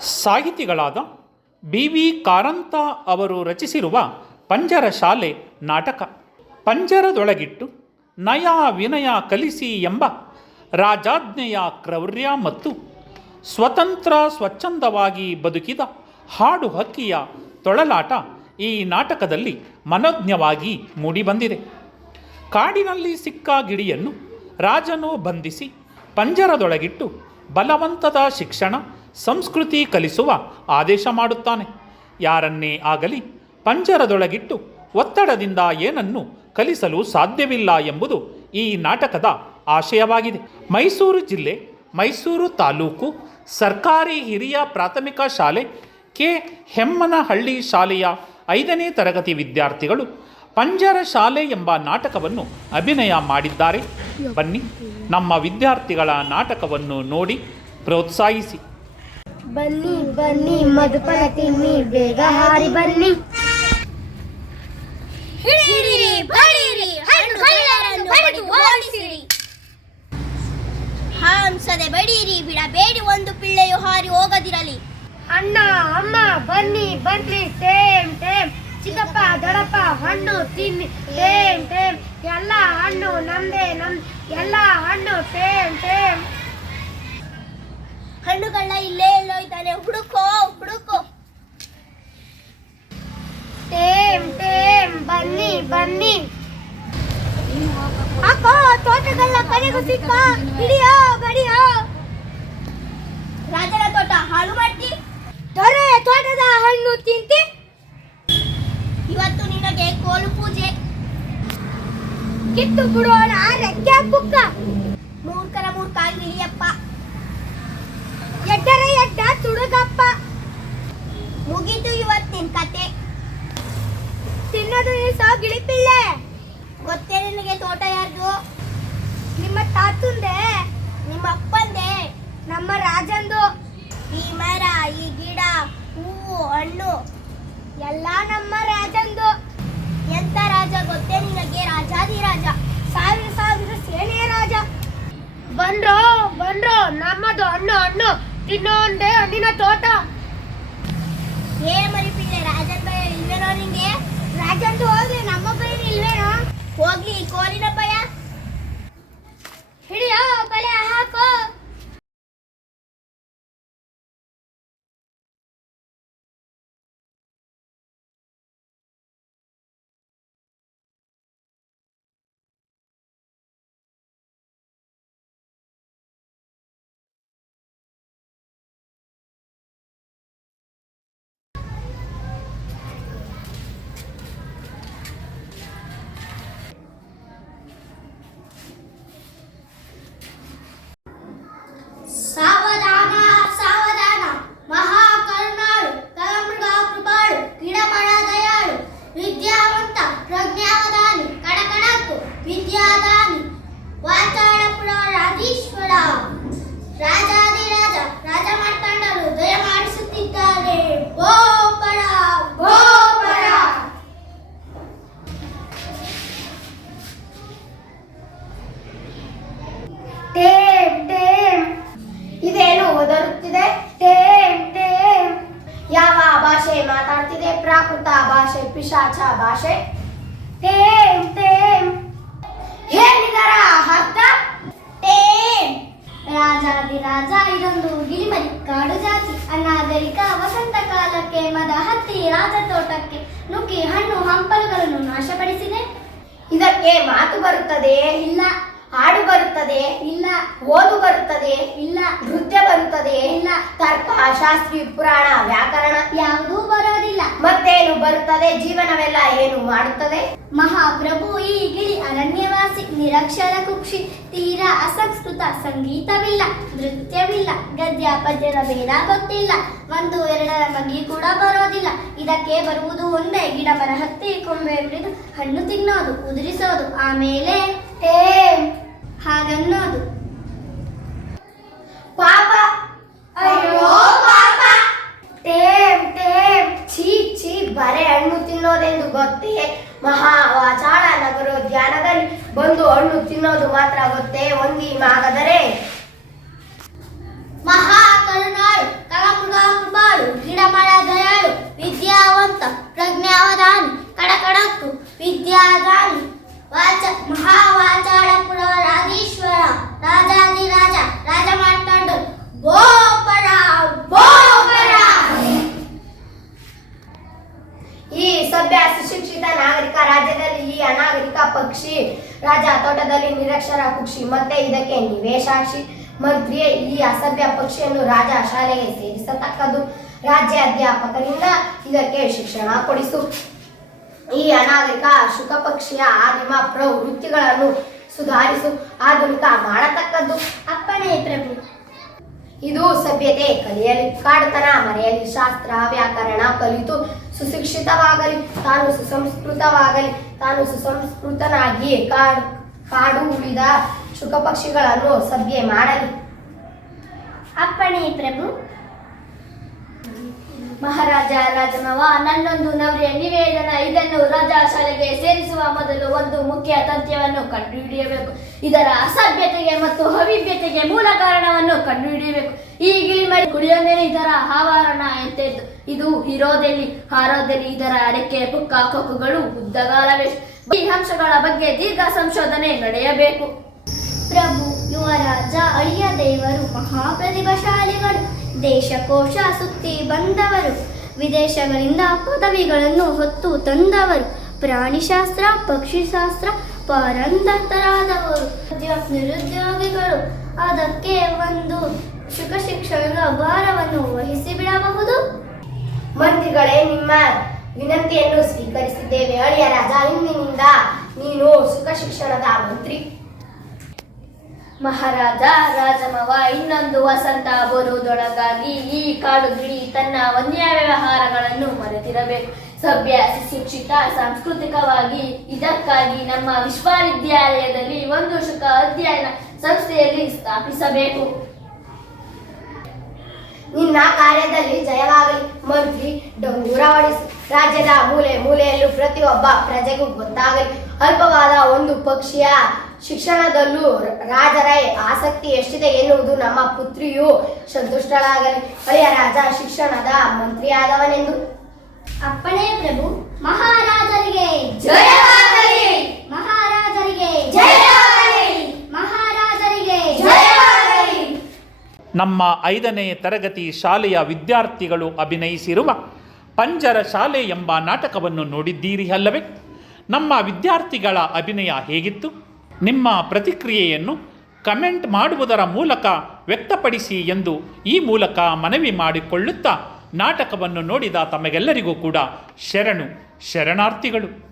ಸಾಹಿತಿಗಳಾದ B V Karanth ಅವರು ರಚಿಸಿರುವ ಪಂಜರ ಶಾಲೆ ನಾಟಕ. ಪಂಜರದೊಳಗಿಟ್ಟು ನಯ ವಿನಯ ಕಲಿಸಿ ಎಂಬ ರಾಜಾಜ್ಞೆಯ ಕ್ರೌರ್ಯ ಮತ್ತು ಸ್ವತಂತ್ರ ಸ್ವಚ್ಛಂದವಾಗಿ ಬದುಕಿದ ಹಾಡು ಹಕ್ಕಿಯ ತೊಳಲಾಟ ಈ ನಾಟಕದಲ್ಲಿ ಮನೋಜ್ಞವಾಗಿ ಮೂಡಿಬಂದಿದೆ. ಕಾಡಿನಲ್ಲಿ ಸಿಕ್ಕ ಗಿಡಿಯನ್ನು ರಾಜನು ಬಂಧಿಸಿ ಪಂಜರದೊಳಗಿಟ್ಟು ಬಲವಂತದ ಶಿಕ್ಷಣ ಸಂಸ್ಕೃತಿ ಕಲಿಸುವ ಆದೇಶ ಮಾಡುತ್ತಾನೆ. ಯಾರನ್ನೇ ಆಗಲಿ ಪಂಜರದೊಳಗಿಟ್ಟು ಒತ್ತಡದಿಂದ ಏನನ್ನು ಕಲಿಸಲು ಸಾಧ್ಯವಿಲ್ಲ ಎಂಬುದು ಈ ನಾಟಕದ ಆಶಯವಾಗಿದೆ. ಮೈಸೂರು ಜಿಲ್ಲೆ, ಮೈಸೂರು ತಾಲೂಕು ಸರ್ಕಾರಿ ಹಿರಿಯ ಪ್ರಾಥಮಿಕ ಶಾಲೆ ಕೆ. ಹೆಮ್ಮನಹಳ್ಳಿ ಶಾಲೆಯ ಐದನೇ ತರಗತಿ ವಿದ್ಯಾರ್ಥಿಗಳು ಪಂಜರ ಶಾಲೆ ಎಂಬ ನಾಟಕವನ್ನು ಅಭಿನಯ ಮಾಡಿದ್ದಾರೆ. ಬನ್ನಿ ನಮ್ಮ ವಿದ್ಯಾರ್ಥಿಗಳ ನಾಟಕವನ್ನು ನೋಡಿ ಪ್ರೋತ್ಸಾಹಿಸಿ. ಬನ್ನಿ ಬನ್ನಿ ಮಧುಪನ ತಿನ್ನಿ ಬೇಗ ಹಾರಿ ಬನ್ನಿ. ಹಿಡಿಯಿರಿ ಬಡಿಯಿರಿ ಹಣ್ಣು ಕಳ್ಳರನ್ನು ಬಡಿದು ಓಡಿಸಿರಿ. ಹಂಸದೆ ಬಡಿಯಿರಿ ಬಿಡಬೇಡಿ ಒಂದು ಪಿಳ್ಳೆಯು ಹಾರಿ ಹೋಗದಿರಲಿ. ಅಣ್ಣ ಅಮ್ಮ ಬನ್ನಿ ಬನ್ನಿ ಟೇಮ್ ಟೇಮ್ ಚಿಕ್ಕಪ್ಪ ದೊಡಪ್ಪ ಹಣ್ಣು ತಿನ್ನಿ ಟೇಮ್ ಟೇಮ್ ಎಲ್ಲ ಹಣ್ಣು ನಮ್ದೇ ನಮ್ ಎಲ್ಲ ಹಣ್ಣು ಟೇಮ್ ಟೇಮ್ ಹಣ್ಣುಗಳ ಇಲ್ಲೇ ಎಲ್ಲೋ ಇದ್ದಾನೆ. ಹುಡುಕೋ ಹುಡುಕೋ. ಟೇಮ್ ಟೇಮ್ ಬನ್ನಿ ಬನ್ನಿ. ಹಾಕೋ ತೋಟಗಳನ್ನ ಕರೆಗೂ ಸಿಕ್ಕ. ಹಿಡಿಯೋ ಬಡಿಯೋ. ರಾಜನ ತೋಟ ಹಾಳು ಮಾಡ್ತಿ? ದೊರೆ ತೋಟದ ಹಣ್ಣು ತಿಂತಿ? ಇವತ್ತು ನಿನಗೆ ಕೋಲು ಪೂಜೆ. ಕಿತ್ತು ಬಿಡೋಣ ರೆಕ್ಕೆ ಬುಕ್ಕ ಮೂರ್ಖರ ಮೂರ್ಖ ಇಳಿಯಪ್ಪ ಎಡ್ಡ ತುಡುಗಪ್ಪ. ಮುಗಿತು ಇವತ್ತಿನ ಕತೆ. ತಿನ್ನೋದು ನಿಲ್ಸೋ ಗಿಳಿಪಿಳ್ಳೆ ಗೊತ್ತೇ ನಿನಗೆ ತೋಟ ಯಾರ್ದು? ನಿಮ್ಮ ತಾತಂದೆ, ನಿಮ್ಮ ಅಪ್ಪಂದೆ, ನಮ್ಮ ರಾಜಂದು. ಈ ಮರ ಈ ಗಿಡ ಹೂವು ಹಣ್ಣು ಎಲ್ಲ ನಮ್ಮ ರಾಜಂದು ಎಂತ ರಾಜ ಗೊತ್ತೇ ನಿನಗೆ ರಾಜಾದಿರಾಜ ಸಾವಿರ ಸಾವಿರ ಸೇನೆಯ ರಾಜ ಬಂದ್ರೋ ಬಂದ್ರೋ ನಮ್ಮದು ಹಣ್ಣು ಒಂದೇ ಹಣ್ಣಿನ ತೋಟ. ಏ ಮರಿ ಪಿಲ್ಲೆ ರಾಜನ್ ಭಯ ಇಲ್ವೇನೋ ನಿಂಗೆ? ರಾಜಂದು ಹೋಗ್ಲಿ ನಮ್ಮ ಭಯ ಇಲ್ವೇನೋ? ಹೋಗ್ಲಿ ಕೋಲಿನ ಭಯ. ವಿದ್ಯಾದಾನಿ, ವಾಚಾಳಪುರ ರಾಜೇಶ್ವರ. ರಾಜಾದಿರಾಜ ರಾಜ ಮಾರ್ತಾಂಡರು ದಯ ಮಾಡಿಸುತ್ತಿದ್ದಾರೆ. ಗೋಪರ ಗೋಪರ ಟೇಮ್ ಟೇಮ್. ಇದೇನು ಓದರುತ್ತಿದೆ ಟೇಮ್ ಟೇಮ್. ಯಾವ ಭಾಷೆ ಮಾತಾಡ್ತಿದೆ? ಪ್ರಾಕೃತ ಭಾಷೆ, ಪಿಶಾಚ ಭಾಷೆ. ಟೇಮ್ ಟೇಮ್. ಹೇಳಿದರ ಅರ್ಥ? ಟೇಮ್ ರಾಜಾದಿರಾಜ ಇದೊಂದು ಗಿರಿಮರಿ ಕಾಡು ಜಾತಿ. ಅನಾಗರಿಕ ವಸಂತ ಕಾಲಕ್ಕೆ ಮದ ಹತ್ತಿ ರಾಜ ತೋಟಕ್ಕೆ ನುಗ್ಗಿ ಹಣ್ಣು ಹಂಪಲುಗಳನ್ನು ನಾಶಪಡಿಸಿದೆ. ಇದಕ್ಕೆ ಮಾತು ಬರುತ್ತದೆ? ಇಲ್ಲ. ಹಾಡು ಬರುತ್ತದೆ? ಇಲ್ಲ. ಓದು ಬರುತ್ತದೆ? ಇಲ್ಲ. ನೃತ್ಯ ಬರುತ್ತದೆ? ಇಲ್ಲ. ತರ್ಕ ಶಾಸ್ತ್ರಿ ಪುರಾಣ ವ್ಯಾಕರಣ? ಯಾವುದೂ ಬರೋದಿಲ್ಲ ಮತ್ತೇನು ಬರುತ್ತದೆ ಜೀವನವೆಲ್ಲ ಏನು ಮಾಡುತ್ತದೆ? ಮಹಾಪ್ರಭು ಈ ಗಿಳಿ ಅರಣ್ಯವಾಸಿ ನಿರಕ್ಷರ ಕುಕ್ಷಿ ತೀರಾ ಅಸಂಸ್ಕೃತ ಸಂಗೀತವಿಲ್ಲ ನೃತ್ಯವಿಲ್ಲ ಗದ್ಯ ಪದ್ಯದ ಭೇದ ಗೊತ್ತಿಲ್ಲ ಒಂದು ಎರಡರ ಬಗ್ಗೆ ಕೂಡ ಬರೋದಿಲ್ಲ. ಇದಕ್ಕೆ ಬರುವುದು ಒಂದೇ ಗಿಡ ಮರ ಹತ್ತಿ ಕೊಂಬೆ ಹಿಡಿದು ಹಣ್ಣು ತಿನ್ನೋದು ಉದುರಿಸೋದು ಆಮೇಲೆ ಏ ಹಾಗನ್ನೋದು. ಪಾಪ ಅಯ್ಯೋ ಛೀ ಛೀ ಬರೆ ಹಣ್ಣು ತಿನ್ನೋದೆಂದು ಗೊತ್ತೇ ಮಹಾ ವಾಚಾಳ ನಗರ ಧ್ಯಾನದಲ್ಲಿ ಬಂದು ಹಣ್ಣು ತಿನ್ನೋದು ಮಾತ್ರ ಗೊತ್ತೇ ಒಂದಿ ಮಾಗದರೆ ಮಹಾ ಕರುಣಾಳು ಕಳಕುಡಾಳು ಗಿಡ ಮರ ದಯಾಳು ವಿದ್ಯಾವಂತ ಪ್ರಜ್ಞಾವಧಾನಿ ಕಡಕಡಕ್ಕು ವಿದ್ಯಾದಾನಿ ವಾಚ ಮಹಾ ವಾಚಾಳ ಪುರ ರಾಜೇಶ್ವರ ರಾಜಾದಿ ರಾಜ ರಾಜ ಮಾತಾಡು ಗೋಪ ಸಭ್ಯ ಸುಶಿಕ್ಷಿತ ನಾಗರಿಕ ರಾಜ್ಯದಲ್ಲಿ ಈ ಅನಾಗರಿಕ ಪಕ್ಷಿ ರಾಜ ತೋಟದಲ್ಲಿ ನಿರಕ್ಷರ ಪಕ್ಷಿ. ಮತ್ತೆ ಇದಕ್ಕೆ ನಿವೇಶಾಕ್ಷಿ ಮಧ್ಯೆ ಈ ಅಸಭ್ಯ ಪಕ್ಷಿಯನ್ನು ರಾಜ ಶಾಲೆಗೆ ಸೇರಿಸತಕ್ಕದ್ದು ರಾಜ್ಯ ಅಧ್ಯಾಪಕರಿಂದ ಇದಕ್ಕೆ ಶಿಕ್ಷಣ ಕೊಡಿಸು. ಈ ಅನಾಗರಿಕ ಶುಕ ಪಕ್ಷಿಯ ಆದಿಮ ಪ್ರವೃತ್ತಿಗಳನ್ನು ಸುಧಾರಿಸು. ಆಧುನಿಕ ಮಾಡತಕ್ಕದ್ದು ಅಪ್ಪಣೆ ಪ್ರಭು ಇದು ಸಭ್ಯತೆ ಕಲಿಯಲಿ. ಕಾಡತನ ಮರೆಯಲಿ. ಶಾಸ್ತ್ರ, ವ್ಯಾಕರಣ ಕಲಿತು ಸುಶಿಕ್ಷಿತವಾಗಲಿ, ತಾನು ಸುಸಂಸ್ಕೃತವಾಗಲಿ, ತಾನು ಸುಸಂಸ್ಕೃತನಾಗಿ ಕಾಡು ಕಾಡು ಉಳಿದ ಶುಕ ಪಕ್ಷಿಗಳನ್ನು ಸಭ್ಯ ಮಾಡಲಿ. ಅಪ್ಪಣೆ ಪ್ರಭು. ಮಹಾರಾಜ ರಾಜನವ ನನ್ನೊಂದು ನವರಿಯ ನಿವೇದನ, ಇದನ್ನು ರಾಜಾ ಶಾಲೆಗೆ ಸೇರಿಸುವ ಮೊದಲು ಒಂದು ಮುಖ್ಯ ತಥ್ಯವನ್ನು ಕಂಡುಹಿಡಿಯಬೇಕು. ಇದರ ಅಸಭ್ಯತೆಗೆ ಮತ್ತು ಅವಿಭ್ಯತೆಗೆ ಮೂಲ ಕಾರಣವನ್ನು ಕಂಡುಹಿಡಿಯಬೇಕು. ಈ ಗಿಳಿಮರಿ ಕುಡಿಯೋದೇ ಇದರ ಆವರಣ ಎಂತೆದ್ದು ಇದು ಇರೋದೆಲ್ಲಿ ಹಾರೋದೆಲ್ಲಿ ಇದರ ಅರೆಕೆ ಪುಕ್ಕ ಕೊಕ್ಕುಗಳು, ಉದ್ದಗಾಲವೇ. ಈ ಅಂಶಗಳ ಬಗ್ಗೆ ದೀರ್ಘ ಸಂಶೋಧನೆ ನಡೆಯಬೇಕು. ಪ್ರಭು, ಯುವರಾಜ, ಅಳಿಯ ದೇವರು, ಮಹಾಪ್ರತಿಭಾಶಾಲಿಗಳು, ದೇಶಕೋಶ ಸುತ್ತಿ ಬಂದವರು, ವಿದೇಶಗಳಿಂದ ಪದವಿಗಳನ್ನು ಹೊತ್ತು ತಂದವರು, ಪ್ರಾಣಿಶಾಸ್ತ್ರ, ಪಕ್ಷಿಶಾಸ್ತ್ರ ಶಾಸ್ತ್ರ ಉದ್ಯೋ- ನಿರುದ್ಯೋಗಿಗಳು. ಅದಕ್ಕೆ ಒಂದು ಶುಕ ಶಿಕ್ಷಣದ ಭಾರವನ್ನು ವಹಿಸಿ ಬಿಡಬಹುದು ಮಂತ್ರಿಗಳೇ, ನಿಮ್ಮ ವಿನಂತಿಯನ್ನು ಸ್ವೀಕರಿಸಿದ್ದೇವೆ. ಅಳಿಯ ರಾಜ, ಇಂದಿನಿಂದ ನೀನು ಸುಖ ಶಿಕ್ಷಣದ ಮಂತ್ರಿ. ಮಹಾರಾಜ, ರಾಜಮವ, ಇನ್ನೊಂದು ವಸಂತ ಬರುವುದೊಳಗಾಗಿ ಈ ಕಾಡು ಗಿಳಿ ತನ್ನ ವನ್ಯ ವ್ಯವಹಾರಗಳನ್ನು ಮರೆತಿರಬೇಕು. ಸಭ್ಯ, ಸುಶಿಕ್ಷಿತ, ಸಾಂಸ್ಕೃತಿಕವಾಗಿ ಇದಕ್ಕಾಗಿ ನಮ್ಮ ವಿಶ್ವವಿದ್ಯಾಲಯದಲ್ಲಿ ಒಂದು ಶುಕ ಅಧ್ಯಯನ ಸಂಸ್ಥೆಯಲ್ಲಿ ಸ್ಥಾಪಿಸಬೇಕು. ನಿನ್ನ ಕಾರ್ಯದಲ್ಲಿ ಜಯವಾಗಲಿ. ಮಂತ್ರಿ ಡಂಗೂರ ಹೊಡಿಸು ರಾಜ್ಯದ ಮೂಲೆ ಮೂಲೆಯಲ್ಲೂ ಪ್ರತಿಯೊಬ್ಬ ಪ್ರಜೆಗೂ ಗೊತ್ತಾಗಲಿ. ಅಲ್ಪವಾದ ಒಂದು ಪಕ್ಷಿಯ ಶಿಕ್ಷಣದಲ್ಲೂ ರಾಜರ ಆಸಕ್ತಿ ಎಷ್ಟಿದೆ ಎನ್ನುವುದು ನಮ್ಮ ಪುತ್ರಿಯು ಸಂತುಷ್ಟಳಾಗಲಿ. ಹಳೆಯ ರಾಜ ಶಿಕ್ಷಣದ ಮಂತ್ರಿಯಾದವನೆಂದು. ಅಪ್ಪಣೆ ಪ್ರಭು ಮಹಾರಾಜರಿಗೆ ಜಯವಾಗಲಿ! ಮಹಾರಾಜರಿಗೆ ಜಯವಾಗಲಿ! ಮಹಾರಾಜರಿಗೆ ಜಯವಾಗಲಿ! ನಮ್ಮ ಐದನೇ ತರಗತಿ ಶಾಲೆಯ ವಿದ್ಯಾರ್ಥಿಗಳು ಅಭಿನಯಿಸಿರುವ ಪಂಜರ ಶಾಲೆ ಎಂಬ ನಾಟಕವನ್ನು ನೋಡಿದ್ದೀರಿ ಅಲ್ಲವೇ? ನಮ್ಮ ವಿದ್ಯಾರ್ಥಿಗಳ ಅಭಿನಯ ಹೇಗಿತ್ತು? ನಿಮ್ಮ ಪ್ರತಿಕ್ರಿಯೆಯನ್ನು ಕಮೆಂಟ್ ಮಾಡುವುದರ ಮೂಲಕ ವ್ಯಕ್ತಪಡಿಸಿ ಎಂದು ಈ ಮೂಲಕ ಮನವಿ ಮಾಡಿಕೊಳ್ಳುತ್ತಾ ನಾಟಕವನ್ನು ನೋಡಿದ ತಮಗೆಲ್ಲರಿಗೂ ಕೂಡ ಶರಣು, ಶರಣಾರ್ಥಿಗಳು.